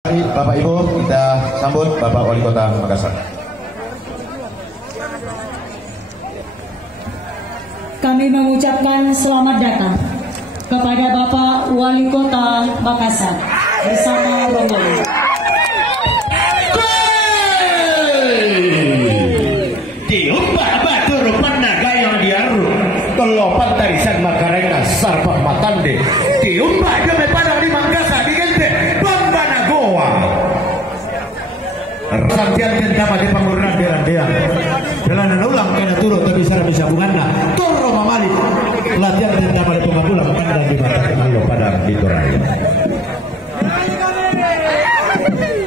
Mari Bapak Ibu kita sambut Bapak Wali Kota Makassar. Kami mengucapkan selamat datang kepada Bapak Wali Kota Makassar bersama rombongan. Diumpah batur penaga yang diaru kelopan tarisan Makarena sarpa matande diumpah demi padang di Makassar digente pembana goa santian tentama di pengurunan deran-deran jalanan ulang kena turut tapi bisa bunganna toro mamalik latihan tentama di pengabulan kandang di mata kemalo padang di Toraya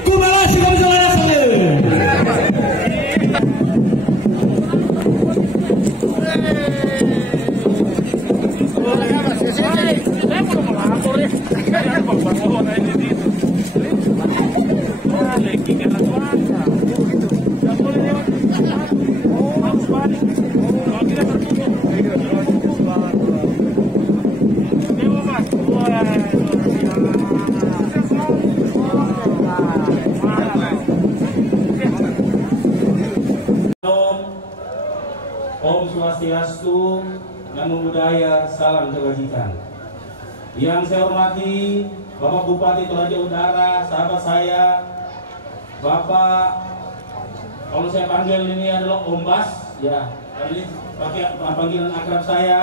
kumalasi kami selesai. Om Swastiastu, Namo Buddhaya, salam kebajikan. Yang saya hormati Bapak Bupati Toraja Utara, sahabat saya, Bapak, kalau saya panggil ini adalah Om Bas, ya, ini pakai panggilan akrab saya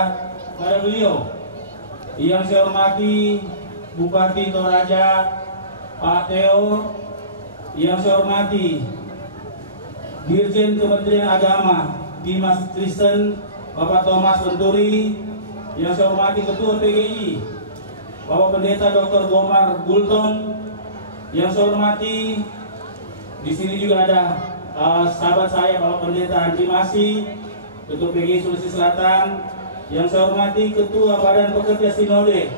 pada beliau. Yang saya hormati Bupati Toraja, Pak Theo. Yang saya hormati Dirjen Kementerian Agama Dimas Kristen, Bapak Thomas Venturi. Yang saya hormati Ketua PGI Bapak Pendeta Dr. Gomar Bulton. Yang saya hormati di sini juga ada sahabat saya Bapak Pendeta Andri Masih, Ketua PGI Sulawesi Selatan. Yang saya hormati Ketua Badan Pekerja Sinode,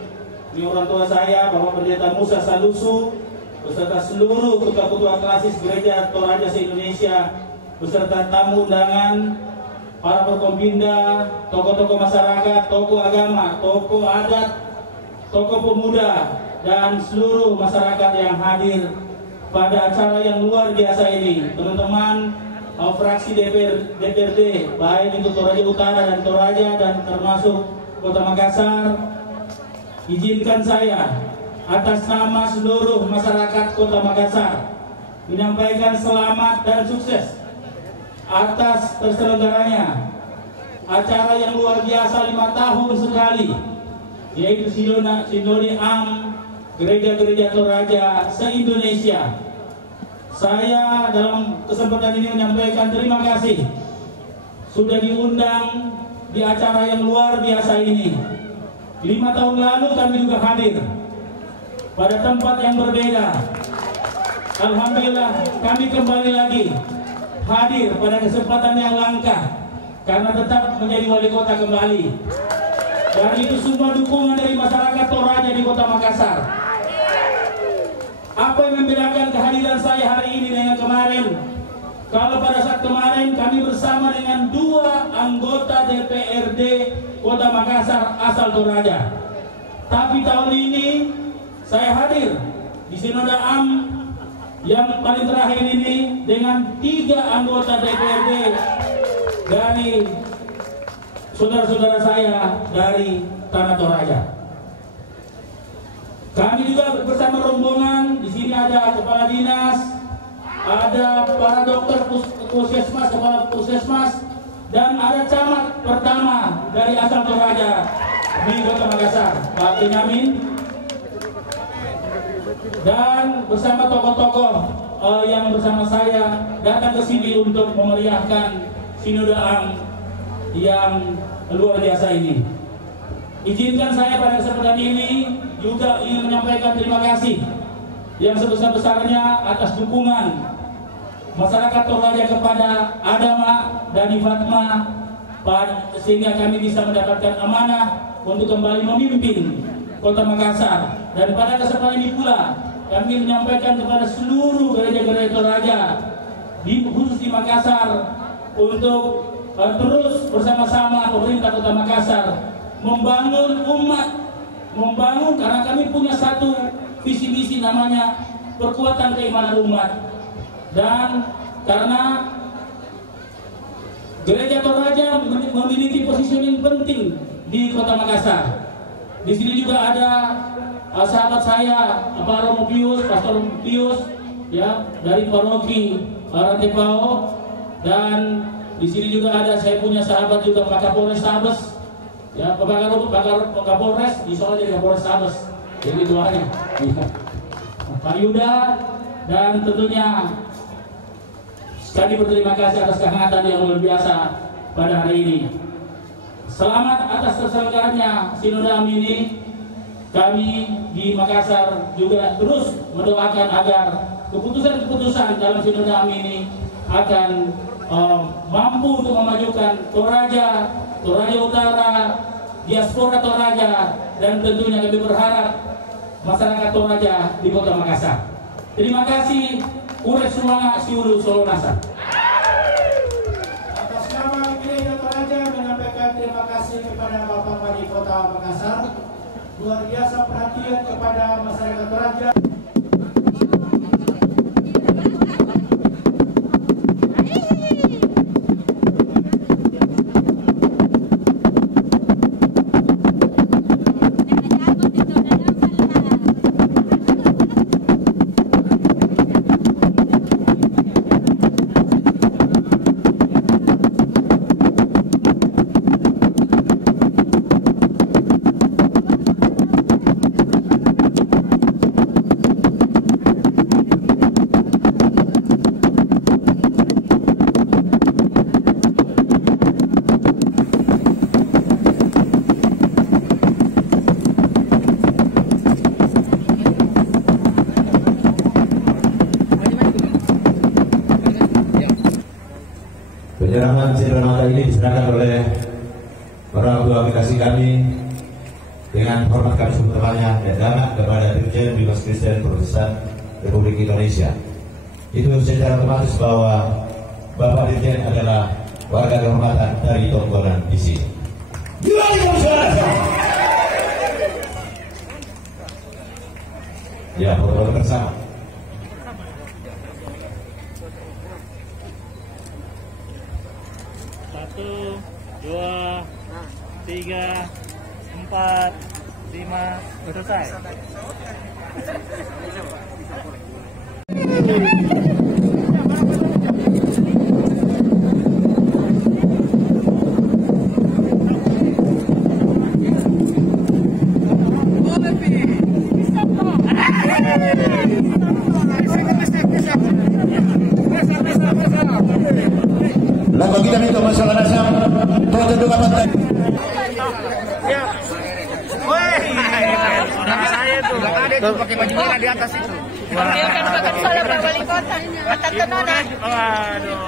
ini orang tua saya Bapak Pendeta Musa Salusu, beserta seluruh ketua-ketua klasis gereja Toraja se-Indonesia, beserta tamu undangan, para perkompinda, tokoh-tokoh masyarakat, tokoh agama, tokoh adat, tokoh pemuda, dan seluruh masyarakat yang hadir pada acara yang luar biasa ini. Teman-teman fraksi DPRD, baik itu Toraja Utara dan Toraja dan termasuk Kota Makassar, izinkan saya atas nama seluruh masyarakat Kota Makassar menyampaikan selamat dan sukses atas terselenggaranya acara yang luar biasa 5 tahun sekali, yaitu Sinode Am Gereja-Gereja Toraja se-Indonesia. Saya dalam kesempatan ini menyampaikan terima kasih sudah diundang di acara yang luar biasa ini. 5 tahun lalu kami juga hadir pada tempat yang berbeda. Alhamdulillah kami kembali lagi hadir pada kesempatan yang langka karena tetap menjadi wali kota kembali, dan itu semua dukungan dari masyarakat Toraja di Kota Makassar. Apa yang membedakan kehadiran saya hari ini dengan kemarin? Kalau pada saat kemarin kami bersama dengan 2 anggota DPRD Kota Makassar asal Toraja, tapi tahun ini saya hadir di Sinode Am yang paling terakhir ini dengan 3 anggota DPRD dari saudara-saudara saya dari Tanah Toraja. Kami juga bersama rombongan. Di sini ada kepala dinas, ada para dokter puskesmas, kepala puskesmas, dan ada camat pertama dari asal Toraja di Kota Makassar, Pak Benyamin. Dan bersama tokoh-tokoh yang bersama saya datang ke sini untuk memeriahkan Sinode Am yang luar biasa ini. Izinkan saya pada kesempatan ini juga ingin menyampaikan terima kasih yang sebesar-besarnya atas dukungan masyarakat Toraja kepada Adama dan Fatma, sehingga kami bisa mendapatkan amanah untuk kembali memimpin Kota Makassar. Dan pada kesempatan ini pula kami menyampaikan kepada seluruh gereja-gereja Toraja, khusus di Makassar, untuk terus bersama-sama pemerintah Kota Makassar membangun umat, membangun, karena kami punya satu visi misi namanya perkuatan keimanan umat. Dan karena Gereja Toraja memiliki positioning penting di Kota Makassar. Di sini juga ada sahabat saya, Pak Romo Pius, Pastor Pius, ya, dari paroki Rantepao, dan di sini juga ada saya punya sahabat juga Pak Kapolres Tabes, ya, Pak Kapolres di Solo jadi Kapolres Tabes, jadi duanya, ya. Pak Yuda, dan tentunya kami berterima kasih atas kehangatan yang luar biasa pada hari ini. Selamat atas terselenggaranya Sinode AMI ini. Kami di Makassar juga terus mendoakan agar keputusan-keputusan dalam Sinode AMI ini akan mampu untuk memajukan Toraja, Toraja Utara, diaspora Toraja, dan tentunya kami berharap masyarakat Toraja di Kota Makassar. Terima kasih. Ures Semangat Siulu Solo Nasa. Atas nama Gereja Toraja menyampaikan terima kasih kepada Bapak Wali Kota Makassar. Luar biasa perhatian kepada masyarakat Toraja. Penyerahan cenderamata ini diserahkan oleh orang tua kekasih kami dengan hormat kami semuanya dan amanah kepada Dirjen Bimas Kristen Protestan Republik Indonesia. Itu secara otomatis bahwa Bapak Dirjen adalah warga kehormatan dari Tonggolan di sini. Ya, foto bersama. 1, 2, 3, 4, 5, selesai. Lagu kita minta masalah nasab, tuan tentu kapan? Saya tuh, ada itu pakai baju merah di atas itu. Dia kan pakai salah Pak Wali Kota. Kata tenang. Waduh.